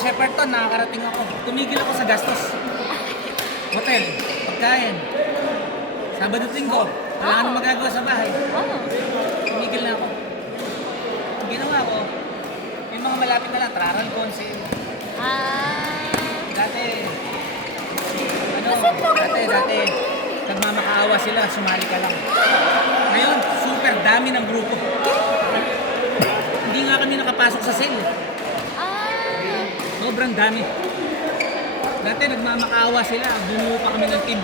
Shepperton, nakakarating ako. Tumigil ako sa gastos. Hotel, pagkain. Sabado at Linggo, wala nang magagawa sa bahay. Tumigil na ako. Ang ginawa ko, yung mga malapit na lang, Traral Council. Dati, dati, nagmamakaawa sila, sumali ka lang. Ngayon, super dami ng grupo. Hindi nga kami nakapasok sa sale. Sobrang dami. Dati nagmamakaawa sila, bumuo pa kami ng team.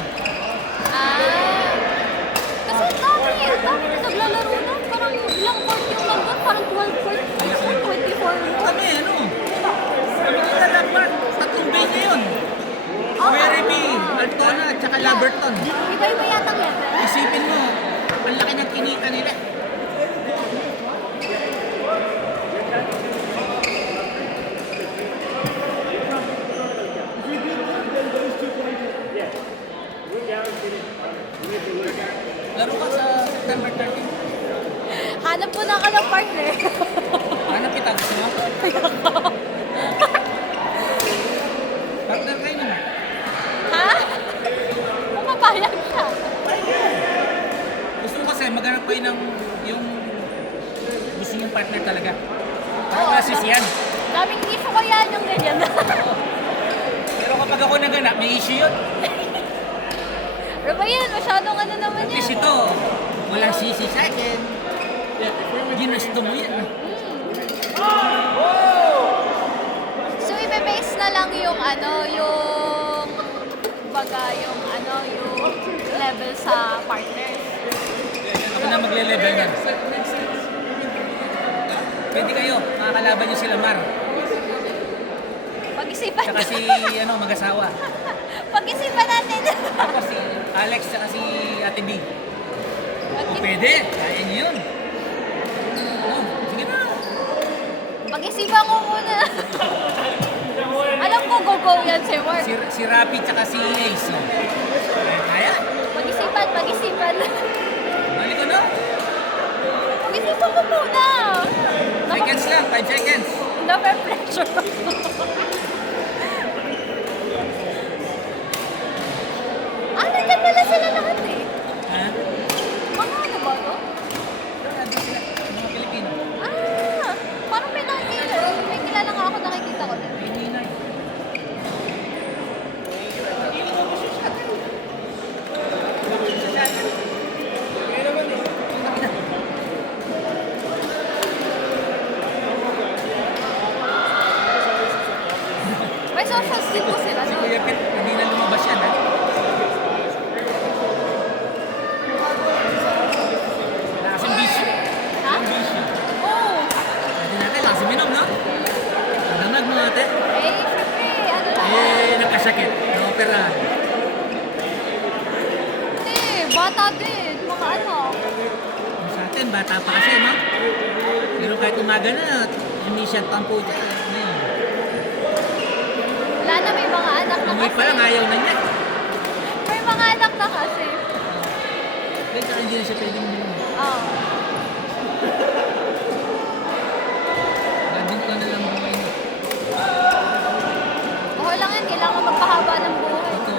Kasi dami na naglalaro na. Parang ilang court yung nandun, parang 12 court, 24. Kami, kami naglalakbat. Tatlong bay ngayon. Werribee, Altona, at saka Laberton. Iba-iba yatang level. Isipin mo, ang laki ng kinita nila. Laro ka sa September 13. Hanap mo na ka ng partner. Hanap kita, gusto mo? Partner kayo naman. Ha? Pumapayag siya. Gusto ko kasi maghanap kayo ng yung gusto niyong partner talaga. Para wala sisiyan. Daming issue ko yan yung ganyan. Pero kapag ako naganap, may issue yun. Pero ba yan? Masyadong ano naman At yan. least ito, walang sisi sa akin. Ginusto mo yan. So, ibe-base na lang yung yung level sa partner. Ako na magle-level yan. Pwede kayo, makakalaban niyo sila Mar. Pag-isipan Tsaka si mag-asawa. Pag-isipan natin. Tapos si Alex tsaka si Ate B. O pwede, kaya niyo yun. Sige na. Pag-isipan ko muna. Alam ko, go yan si Mark. Si Rapi tsaka si Ace. Kaya? Pag-isipan. Mali ko na. Pag-isipan ko muna. Seconds lang, 5 seconds. Nape-pressure ako. Nandiyan pala sila lahat eh. Ha? Mga ano ba to? Nandun sila, mga Pilipino. Parang may kilala nga ako nakikita ko din. May ninay. May socials din po sila. Si No? Kuya Pit, hindi na lumabas yan ha. Wala kasing bisyo. Ha? Yung bisyo. Oo. Pwede natin, lang minom, no? Nanamag mo ate. Syempre, ano lang. Nakasakit. Na-opera. Hindi, bata din. Mga ano. Sa atin, bata pa kasi, no? Pero kahit umaga na, hindi siya tampo dyan. Wala na, may mga anak na Umuwi kasi. pa lang, ayaw na niya. May mga anak na kasi. Kaya saka hindi na siya pwedeng uminom. Oo. Gadin ko na lang buhay niya. Okay lang yan, kailangan magpahaba ng buhay. Ito,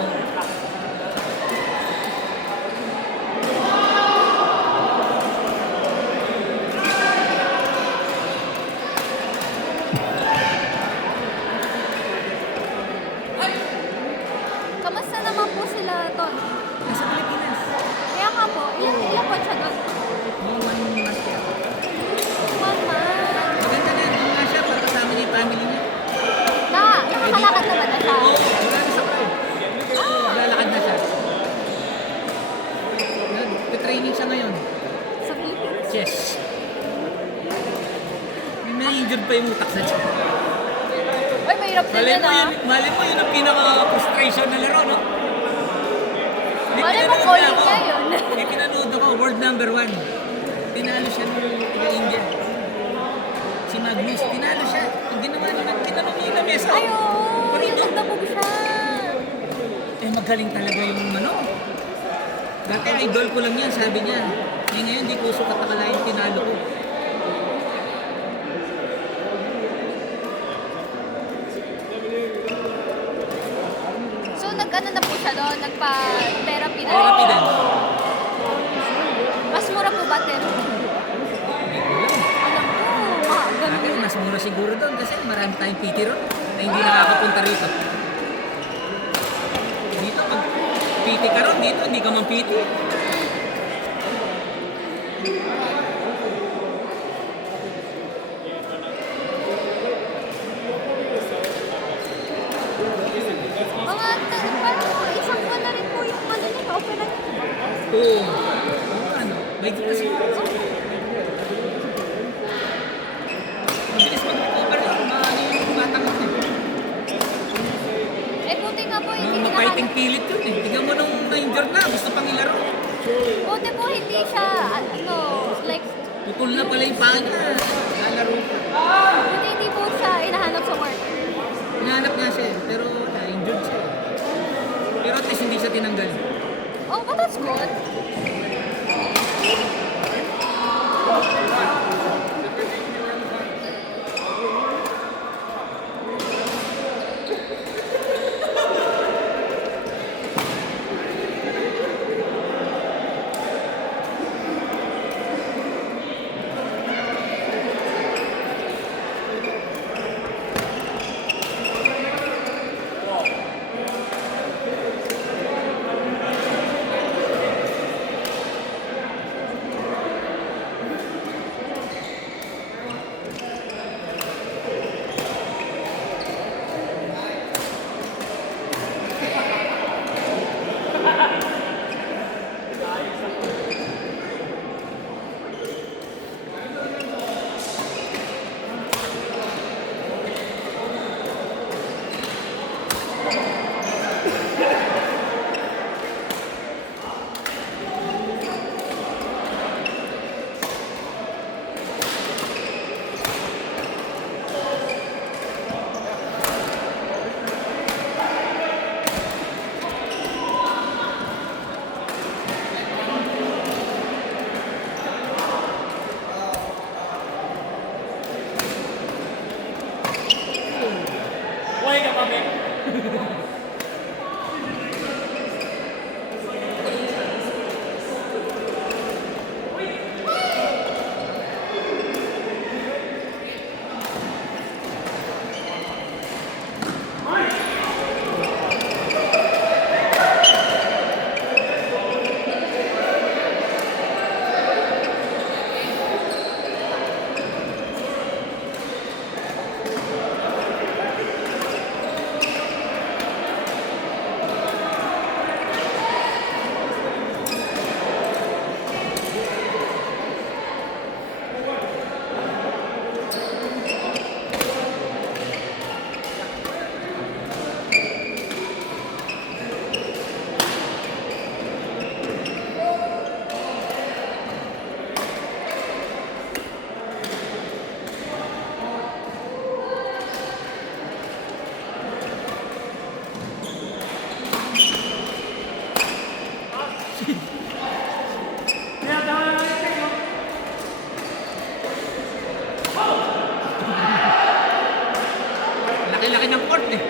Kamusta naman po sila, Ton? nasa Pilipinas. Kaya nga po, ilan po siya doon? May 1 month kaya. Mama. Maganda na yun nga siya para kasama niya yung family niya. Nakakalakad naman na siya. Oo, wala na sa crowd. Lalakad na siya. Nag-training siya ngayon. Sa Philippines. Chess. May injured pa yung utak sa siya. Ay, mahirap din Malay yan mo ah. yun ang pinaka-frustration na laro, no? Malay mo, calling niya yun. May pinanood ako, world number 1. Tinalo siya ng taga-India. Si Magnus, tinalo siya. Ang ginawa niya, tinalo niya yung lamesa. Ay, oo. Pero Yung ito, nagdabog siya. magaling talaga yung Dati idol ko lang yan, sabi niya. Ngayon, di ko sukat nakalain, tinalo ko. Nag-ano na po siya doon, nagpa-therapy na. Therapy din. Mas mura po ba therapy? Hindi ko alam. Alam ko, ganun Sabi, mas mura siguro doon kasi marami tayong PT ron na hindi nakakapunta rito. Dito, pag PT ka ron, dito, hindi ka man PT. Parang isang buwan na rin po yung ano niya, opera niya. Oo. Ano, may kasi mabilis mag-recover yun, yung tumatanggap eh. Eh, buti nga po, hindi Mga fighting pilit yun eh. Tignan mo nung na-injured na, gusto pang ilaro. Buti po, hindi siya, ano, like, Putol na pala yung paa niya. Lalaro pa. buti hindi po siya inahanap sa work. Hinahanap nga siya eh, pero na-injured siya eh. Pero at least hindi siya tinanggal. Oh, but that's good. Laki-laki ng court eh.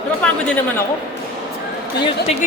Napapagod din naman ako. Tignan